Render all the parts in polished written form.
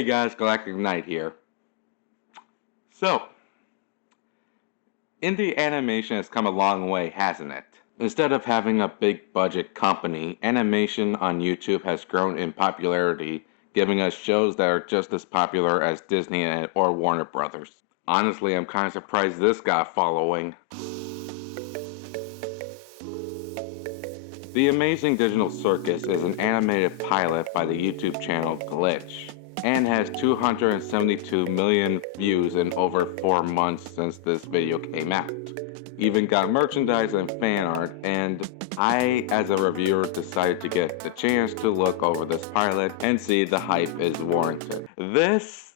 Hey guys, Galactic Knight here. So, indie animation has come a long way, hasn't it? Instead of having a big budget company, animation on YouTube has grown in popularity, giving us shows that are just as popular as Disney or Warner Brothers. Honestly, I'm kind of surprised this got following. The Amazing Digital Circus is an animated pilot by the YouTube channel Glitch, and has 272 million views in over 4 months since this video came out. Even got merchandise and fan art, and I, as a reviewer, decided to get the chance to look over this pilot and see the hype is warranted. This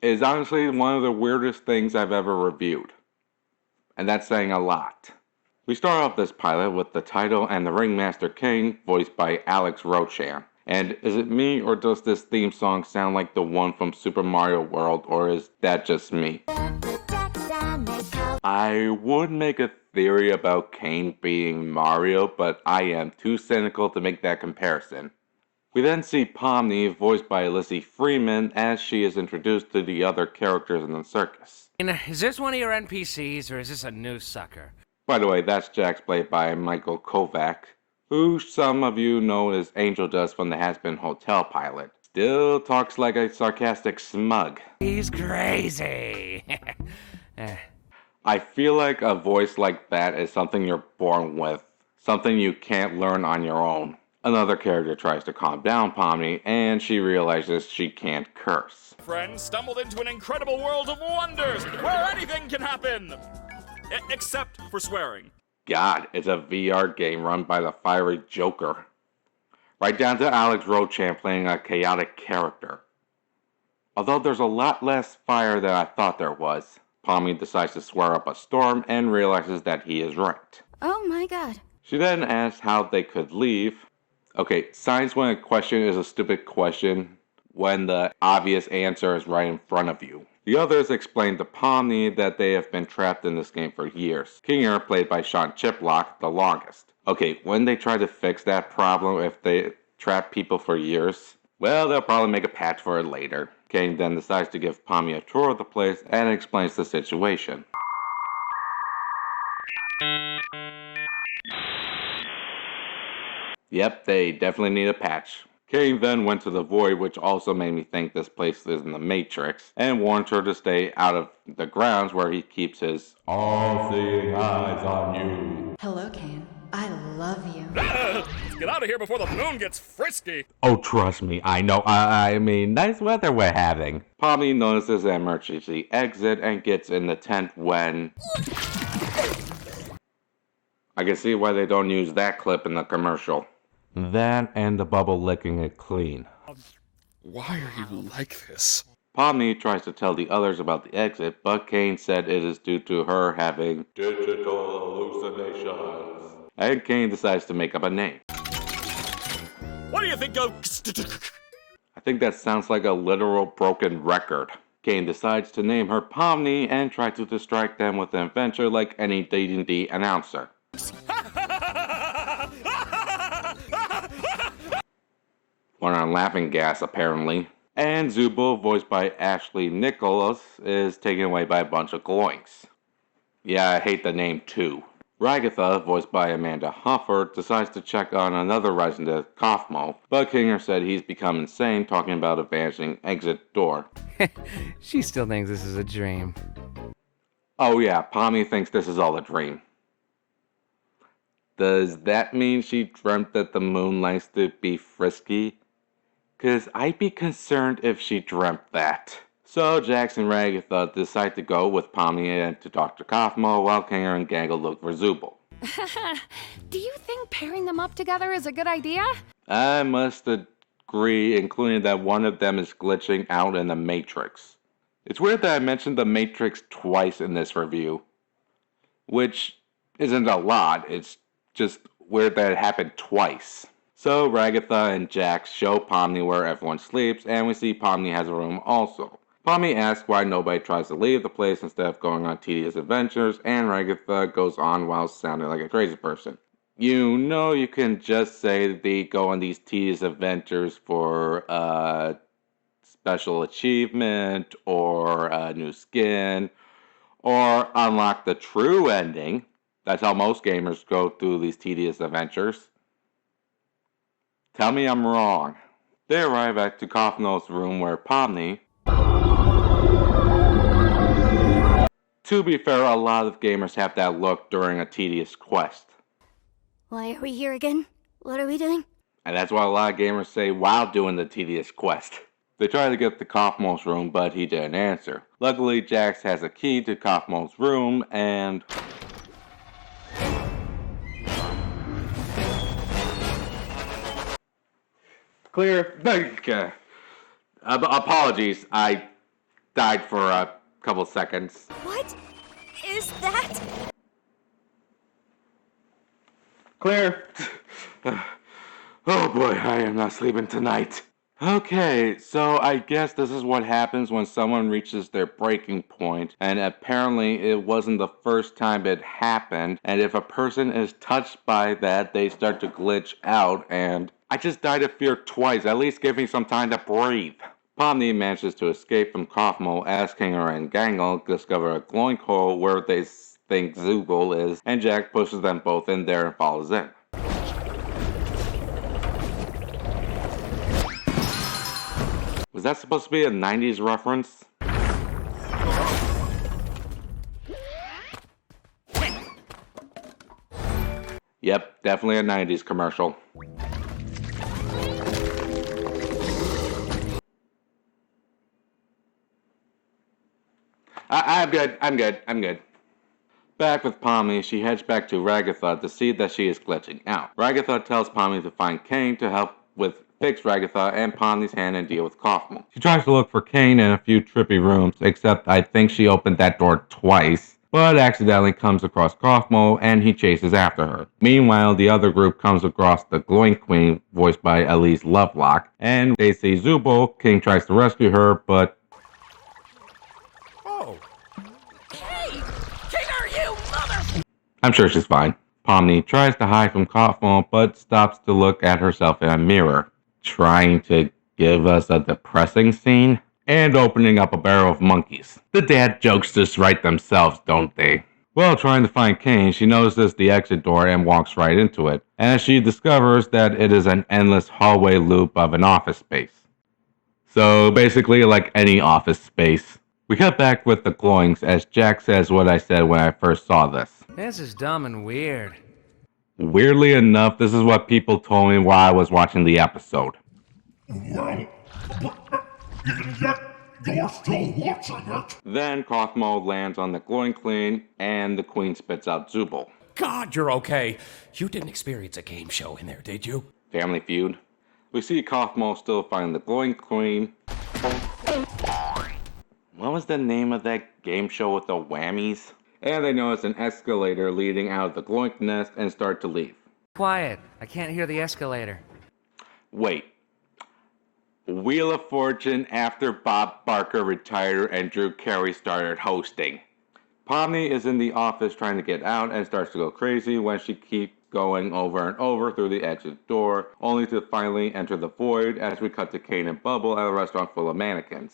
is honestly one of the weirdest things I've ever reviewed, and that's saying a lot. We start off this pilot with the title and the Ringmaster King, voiced by Alex Rochan. And is it me, or does this theme song sound like the one from Super Mario World, or is that just me? I would make a theory about Kane being Mario, but I am too cynical to make that comparison. We then see Pomni, voiced by Lizzie Freeman, as she is introduced to the other characters in the circus. Is this one of your NPCs, or is this a new sucker? By the way, that's Jax, played by Michael Kovac, who some of you know as Angel Dust from the Has-Been Hotel pilot. Still talks like a sarcastic smug. He's crazy. I feel like a voice like that is something you're born with, something you can't learn on your own. Another character tries to calm down Pomni, and she realizes she can't curse. Friends stumbled into an incredible world of wonders, where anything can happen! Except for swearing. God, it's a VR game run by the fiery Joker. Right down to Alex Rochan playing a chaotic character. Although there's a lot less fire than I thought there was. Pomni decides to swear up a storm and realizes that he is right. Oh my god. She then asks how they could leave. Okay, signs when a question is a stupid question when the obvious answer is right in front of you. The others explain to Pomni that they have been trapped in this game for years. Kinger, played by Sean Chiplock, the longest. Okay, when they try to fix that problem if they trap people for years, well, they'll probably make a patch for it later. Kane then decides to give Pomni a tour of the place and explains the situation. Yep, they definitely need a patch. Kane then went to the Void, which also made me think this place is in the Matrix, and warned her to stay out of the grounds where he keeps his all-seeing eyes on you. Hello, Kane. I love you. Let's get out of here before the moon gets frisky! Oh, trust me, I know. I mean, nice weather we're having. Pomni notices an emergency exit and gets in the tent when... I can see why they don't use that clip in the commercial. That and the bubble licking it clean. Why are you like this? Pomni tries to tell the others about the exit, but Kane said it is due to her having digital hallucinations. And Kane decides to make up a name. What do you think of... I think that sounds like a literal broken record. Kane decides to name her Pomni and try to distract them with an adventure like any D&D announcer. One on laughing gas, apparently. And Zubul, voiced by Ashley Nicholas, is taken away by a bunch of gloinks. Yeah, I hate the name too. Ragatha, voiced by Amanda Huffer, decides to check on another resident, Kaufmo, but Kinger said he's become insane talking about a vanishing exit door. She still thinks this is a dream. Oh yeah, Pomni thinks this is all a dream. Does that mean she dreamt that the moon likes to be frisky? Cause I'd be concerned if she dreamt that. So Jax and Ragatha decide to go with Pomni and to Dr. Kaufmo while Kinger and Gaggle look for Zubul. Do you think pairing them up together is a good idea? I must agree, including that one of them is glitching out in the Matrix. It's weird that I mentioned the Matrix twice in this review. Which isn't a lot, it's just weird that it happened twice. So Ragatha and Jax show Pomni where everyone sleeps, and we see Pomni has a room also. Pomni asks why nobody tries to leave the place instead of going on tedious adventures, and Ragatha goes on while sounding like a crazy person. You know you can just say they go on these tedious adventures for, special achievement or a new skin or unlock the true ending. That's how most gamers go through these tedious adventures. Tell me I'm wrong. They arrive at Tukovno's room where Pomni... To be fair, a lot of gamers have that look during a tedious quest. Why are we here again? What are we doing? And that's why a lot of gamers say while doing the tedious quest. They try to get to Kaufmo's room, but he didn't answer. Luckily, Jax has a key to Kaufmo's room, and... Clear. Apologies, I died for a couple seconds. What is that? Clear. Oh boy, I am not sleeping tonight. Okay, so I guess this is what happens when someone reaches their breaking point, and apparently it wasn't the first time it happened, and if a person is touched by that, they start to glitch out, and I just died of fear twice. At least give me some time to breathe. Pomni manages to escape from Kaufmo as Kinger and Gangle discover a glowing hole where they think Zubul is, and Jack pushes them both in there and follows in. Was that supposed to be a 90s reference? Yep, definitely a 90s commercial. I'm good. Back with Pomni, she heads back to Ragatha to see that she is glitching out. Ragatha tells Pomni to find Kane to help fix Ragatha and Pomni's hand and deal with Kaufmo. She tries to look for Kane in a few trippy rooms, except I think she opened that door twice, but accidentally comes across Kaufmo and he chases after her. Meanwhile, the other group comes across the Glowing Queen, voiced by Elise Lovelock, and they see Zubul. King tries to rescue her, but... I'm sure she's fine. Pomni tries to hide from Kaufmo, but stops to look at herself in a mirror, trying to give us a depressing scene, and opening up a barrel of monkeys. The dad jokes just write themselves, don't they? While trying to find Kane, she notices the exit door and walks right into it, as she discovers that it is an endless hallway loop of an office space. So basically like any office space. We cut back with the glowings as Jack says what I said when I first saw this. This is dumb and weird. Weirdly enough, this is what people told me while I was watching the episode. Well, yet you're still watching it. Then Kaufmo lands on the Glowing Queen, and the Queen spits out Zubul. God, you're okay. You didn't experience a game show in there, did you? Family Feud. We see Kaufmo still fighting the Glowing Queen. What was the name of that game show with the whammies? And they notice an escalator leading out of the glowing nest and start to leave. Quiet. I can't hear the escalator. Wait. Wheel of Fortune after Bob Barker retired and Drew Carey started hosting. Pomni is in the office trying to get out and starts to go crazy when she keeps going over and over through the edge of the door, only to finally enter the void as we cut to Kane and Bubble at a restaurant full of mannequins.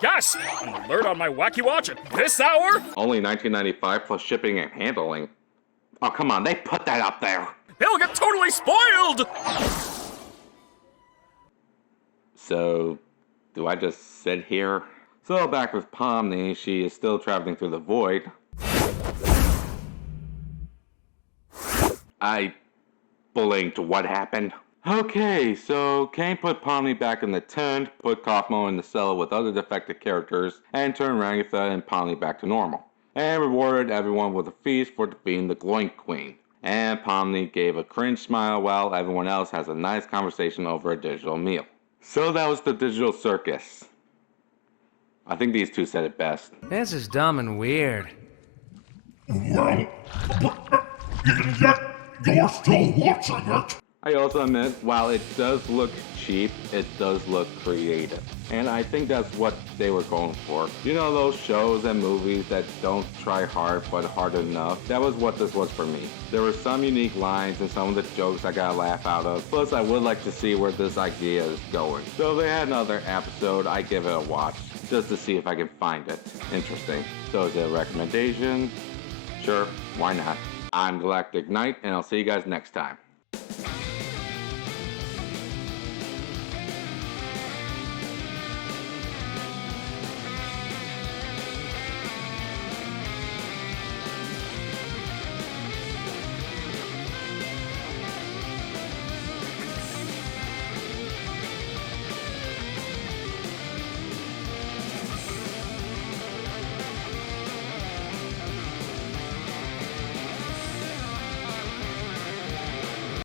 Yes! An alert on my Wacky Watch at this hour? Only $19.95 plus shipping and handling. Oh, come on, they put that up there. They'll get totally spoiled! So, do I just sit here? So back with Pomni, she is still traveling through the void. I blinked. What happened? Okay, so Kane put Pomni back in the tent, put Kaufmo in the cell with other defected characters, and turned Ragatha and Pomni back to normal, and rewarded everyone with a feast for defeating the Glowing Queen. And Pomni gave a cringe smile while everyone else has a nice conversation over a digital meal. So that was the Digital Circus. I think these two said it best. This is dumb and weird. Well, yet you're still watching it. I also admit, while it does look cheap, it does look creative. And I think that's what they were going for. You know those shows and movies that don't try hard but hard enough? That was what this was for me. There were some unique lines and some of the jokes I got a laugh out of. Plus I would like to see where this idea is going. So if they had another episode, I'd give it a watch, just to see if I can find it interesting. So is it a recommendation? Sure, why not? I'm Galactic Knight, and I'll see you guys next time.